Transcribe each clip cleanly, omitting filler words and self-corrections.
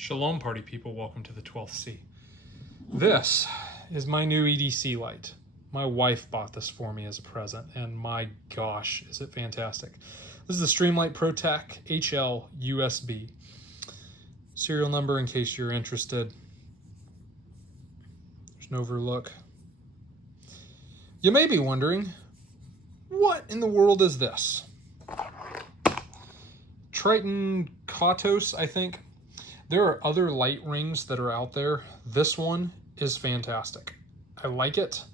Shalom party people, welcome to the 12th C. This is my new EDC light. My wife bought this for me as a present, and my gosh, is it fantastic. This is the Streamlight Protac HL USB. Serial number in case you're interested. There's an overlook. You may be wondering, what in the world is this? Triton Kotos, I think. There are other light rings that are out there. This one is fantastic. I like it.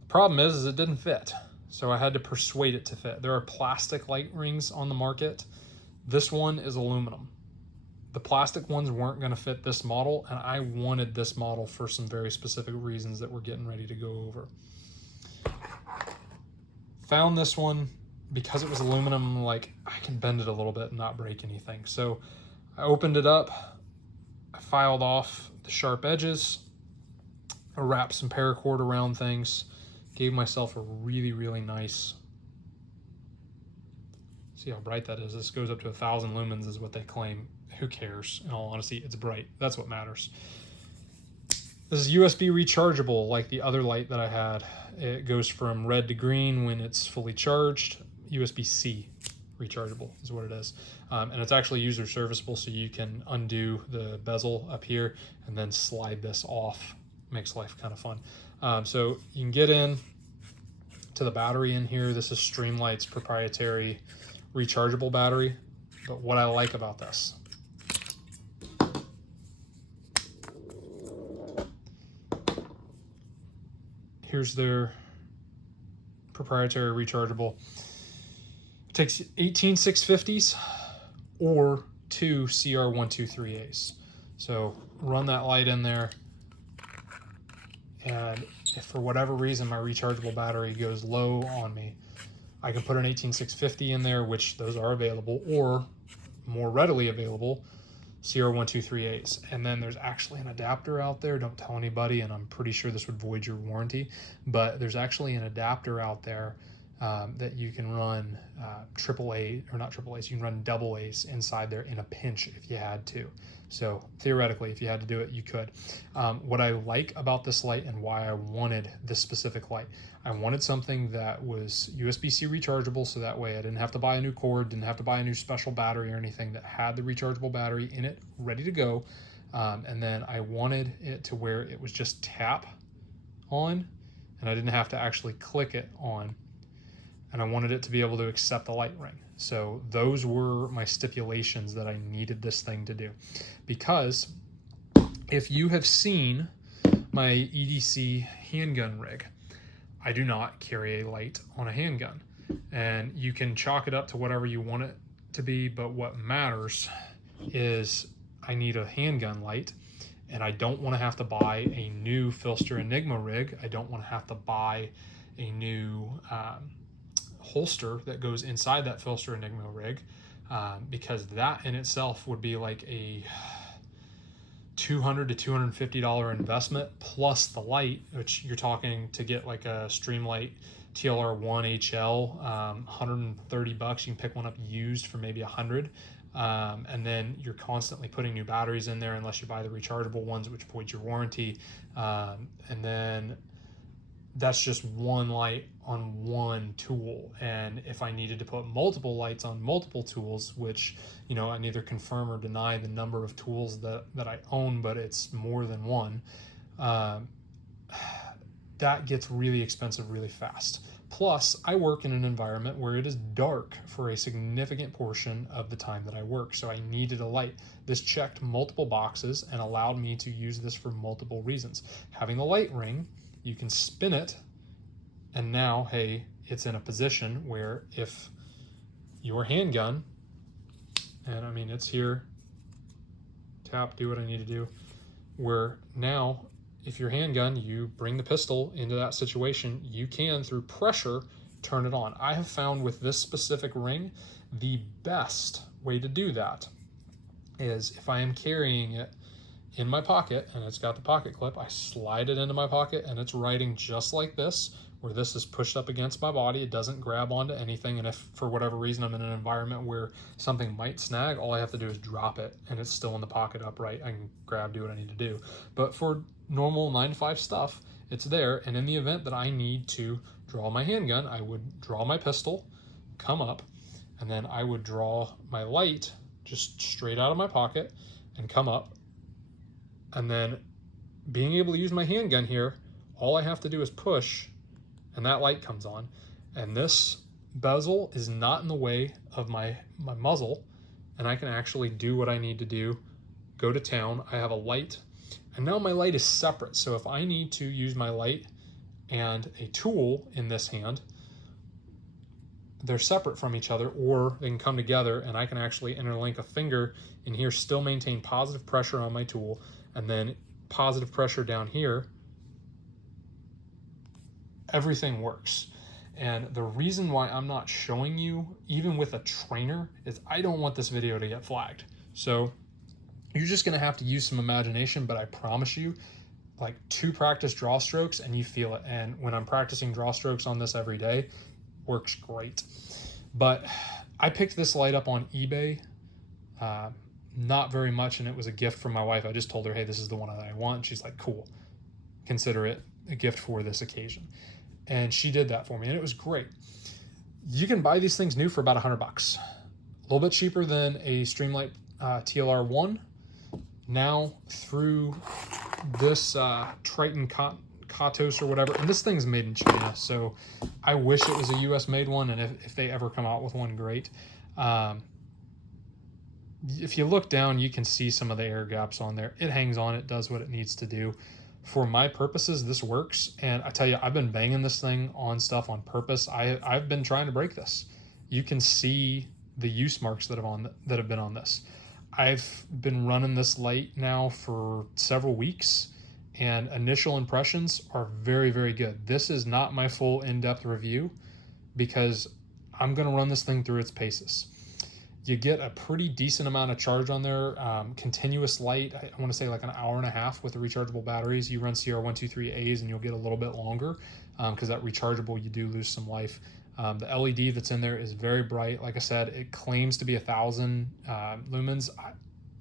The problem is it didn't fit, so I had to persuade it to fit. There are plastic light rings on the market. This one is aluminum. The plastic ones weren't going to fit this model, and I wanted this model for some very specific reasons that we're getting ready to go over. Found this one because it was aluminum. Like, I can bend it a little bit and not break anything. So I opened it up. I filed off the sharp edges. I wrapped some paracord around things. Gave myself a really, really nice. See how bright that is. This goes up to 1,000 lumens is what they claim. Who cares? In all honesty, it's bright. That's what matters. This is USB rechargeable like the other light that I had. It goes from red to green when it's fully charged. USB-C rechargeable is what it is. And it's actually user serviceable, so you can undo the bezel up here and then slide this off. Makes life kind of fun. So you can get in to the battery in here. This is Streamlight's proprietary rechargeable battery. But what I like about this, here's their proprietary rechargeable. It takes 18 650s or 2 CR123As. So run that light in there, and if for whatever reason my rechargeable battery goes low on me, I can put an 18 650 in there, which those are available, or more readily available, CR123As. And then there's actually an adapter out there. Don't tell anybody, and I'm pretty sure this would void your warranty, but there's actually an adapter out there that you can run AAA, or not AAAs, you can run AA's inside there in a pinch if you had to. So theoretically, if you had to do it, you could. What I like about this light and why I wanted this specific light, I wanted something that was USB-C rechargeable, so that way I didn't have to buy a new cord, didn't have to buy a new special battery or anything, that had the rechargeable battery in it ready to go. And then I wanted it to where it was just tap on, and I didn't have to actually click it on. And I wanted it to be able to accept the light ring. So those were my stipulations that I needed this thing to do. Because if you have seen my EDC handgun rig, I do not carry a light on a handgun. And you can chalk it up to whatever you want it to be, but what matters is I need a handgun light, and I don't want to have to buy a new PHLster Enigma rig. I don't want to have to buy a new holster that goes inside that PHLster Enigma rig, because that in itself would be like a $200 to $250 investment, plus the light, which you're talking to get like a Streamlight TLR1 HL, 130 bucks. You can pick one up used for maybe 100. And then you're constantly putting new batteries in there unless you buy the rechargeable ones, which void your warranty. And then that's just one light on one tool. And if I needed to put multiple lights on multiple tools, which, you know, I neither confirm or deny the number of tools that I own, but it's more than one, that gets really expensive really fast. Plus, I work in an environment where it is dark for a significant portion of the time that I work, so I needed a light. This checked multiple boxes and allowed me to use this for multiple reasons. Having the light ring, you can spin it, and now, hey, it's in a position where if your handgun, and I mean, it's here, tap, do what I need to do, where now, if your handgun, you bring the pistol into that situation, you can, through pressure, turn it on. I have found with this specific ring, the best way to do that is if I am carrying it in my pocket and it's got the pocket clip, I slide it into my pocket and it's riding just like this where this is pushed up against my body. It doesn't grab onto anything. And if for whatever reason I'm in an environment where something might snag, all I have to do is drop it and it's still in the pocket upright. I can grab, do what I need to do. But for normal 9 to 5 stuff, it's there. And in the event that I need to draw my handgun, I would draw my pistol, come up, and then I would draw my light just straight out of my pocket and come up. And then being able to use my handgun here, all I have to do is push and that light comes on. And this bezel is not in the way of my muzzle, and I can actually do what I need to do, go to town. I have a light, and now my light is separate. So if I need to use my light and a tool in this hand, they're separate from each other, or they can come together and I can actually interlink a finger in here, still maintain positive pressure on my tool, and then positive pressure down here. Everything works. And the reason why I'm not showing you, even with a trainer, is I don't want this video to get flagged. So you're just gonna have to use some imagination, but I promise you, like 2 practice draw strokes and you feel it. And when I'm practicing draw strokes on this every day, works great. But I picked this light up on eBay, not very much, and it was a gift from my wife. I just told her, hey, this is the one that I want. She's like, cool, consider it a gift for this occasion. And she did that for me, and it was great. You can buy these things new for about $100, a little bit cheaper than a Streamlight TLR1. Now through this Triton Katos or whatever, and this thing's made in China, so I wish it was a US made one, and if they ever come out with one, great. If you look down, you can see some of the air gaps on there. It hangs on, it does what it needs to do. For my purposes, this works, and I tell you, I've been banging this thing on stuff on purpose. I've been trying to break this. You can see the use marks that have been on this. I've been running this light now for several weeks, and initial impressions are very, very good. This is not my full in-depth review because I'm going to run this thing through its paces. You get a pretty decent amount of charge on there. Continuous light, I want to say like an hour and a half with the rechargeable batteries. You run CR123As and you'll get a little bit longer because that rechargeable, you do lose some life. The LED that's in there is very bright. Like I said, it claims to be 1,000 lumens.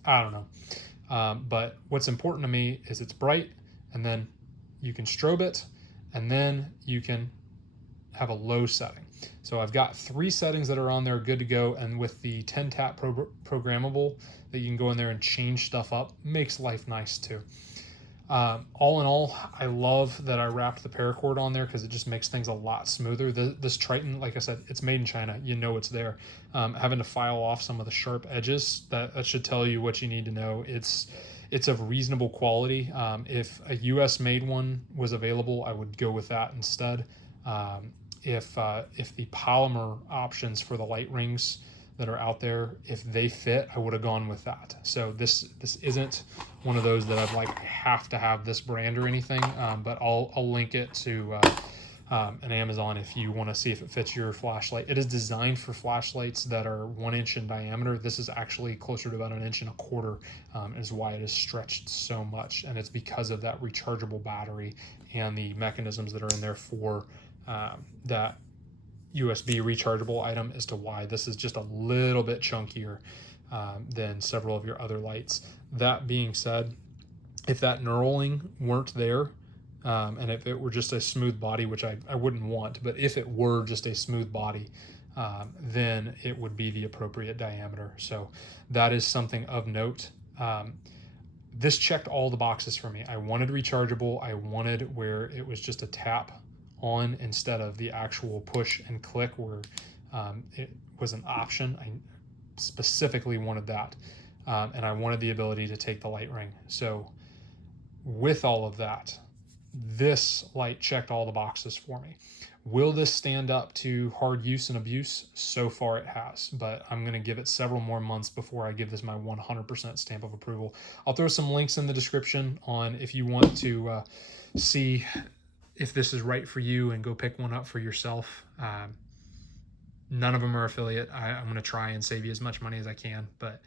I don't know. But what's important to me is it's bright, and then you can strobe it, and then you can have a low setting. So I've got 3 settings that are on there good to go, and with the 10 tap programmable that you can go in there and change stuff up, makes life nice too. All in all, I love that I wrapped the paracord on there because it just makes things a lot smoother. This Triton, like I said, it's made in China. You know it's there. Having to file off some of the sharp edges, that should tell you what you need to know. It's of reasonable quality. If a US made one was available, I would go with that instead. If the polymer options for the light rings that are out there, if they fit, I would have gone with that. So this isn't one of those that I've like, I have to have this brand or anything, but I'll link it to an Amazon if you want to see if it fits your flashlight. It is designed for flashlights that are 1 inch in diameter. This is actually closer to about 1.25 inches, is why it is stretched so much, and it's because of that rechargeable battery and the mechanisms that are in there for that USB rechargeable item as to why this is just a little bit chunkier than several of your other lights. That being said, if that knurling weren't there, and if it were just a smooth body, which I wouldn't want, but if it were just a smooth body, then it would be the appropriate diameter. So that is something of note. This checked all the boxes for me. I wanted rechargeable. I wanted where it was just a tap on instead of the actual push and click where it was an option. I specifically wanted that. And I wanted the ability to take the light ring. So with all of that, this light checked all the boxes for me. Will this stand up to hard use and abuse? So far it has, but I'm going to give it several more months before I give this my 100% stamp of approval. I'll throw some links in the description on if you want to see if this is right for you and go pick one up for yourself. None of them are affiliate. I'm going to try and save you as much money as I can, but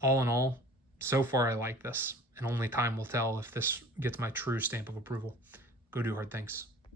all in all, so far I like this, and only time will tell if this gets my true stamp of approval. Go do hard things.